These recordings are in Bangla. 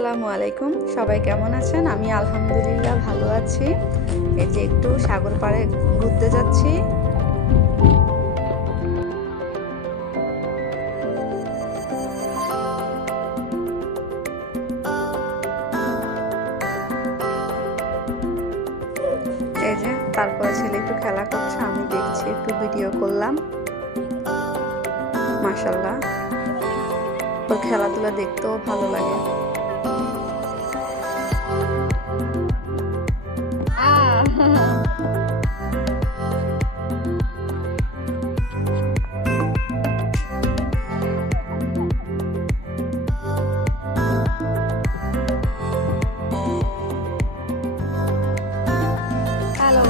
আসসালামু আলাইকুম। সবাই কেমন আছেন? আমি আলহামদুলিল্লাহ ভালো আছি। এই যে একটু সাগর পাড়ে ঘুরতে যাচ্ছি। এই যে তারপরে ছেলে একটু খেলা করছে, আমি দেখছি, একটু ভিডিও করলাম। মাশাআল্লাহ, ওর খেলাধুলা দেখতেও ভালো লাগে। হ্যালো।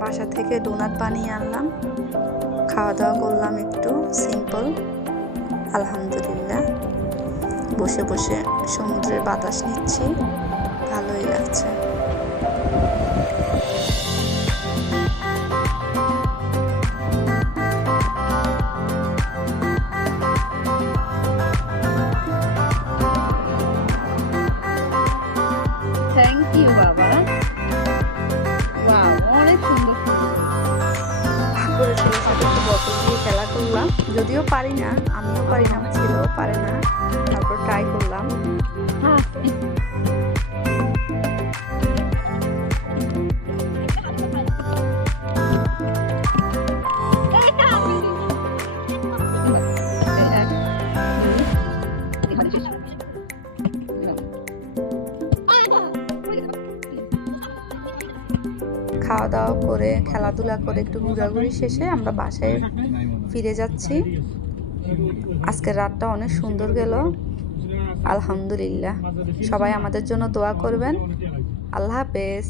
বাসা থেকে ডোনাট বানিয়ে আনলাম, খাওয়া দাওয়া করলাম একটু সিম্পল। আলহামদুলিল্লাহ, বসে বসে সমুদ্রের বাতাস নিচ্ছি, ভালোই লাগছে। থ্যাংক ইউ বাবা। ওয়াও, অনেক সুন্দর। করে ছেলের সাথে একটু বোতল দিয়ে খেলা করলাম, যদিও পারি না, আমিও পারি না, আমার ছেলেও পারে না, তারপর ট্রাই করলাম। খাওয়া দাওয়া করে খেলাধুলা করে একটু ঘোরাঘুরি শেষে আমরা বাসায় ফিরে যাচ্ছি। আজকের রাতটা অনেক সুন্দর গেল, আলহামদুলিল্লাহ। সবাই আমাদের জন্য দোয়া করবেন। আল্লাহ হাফেজ।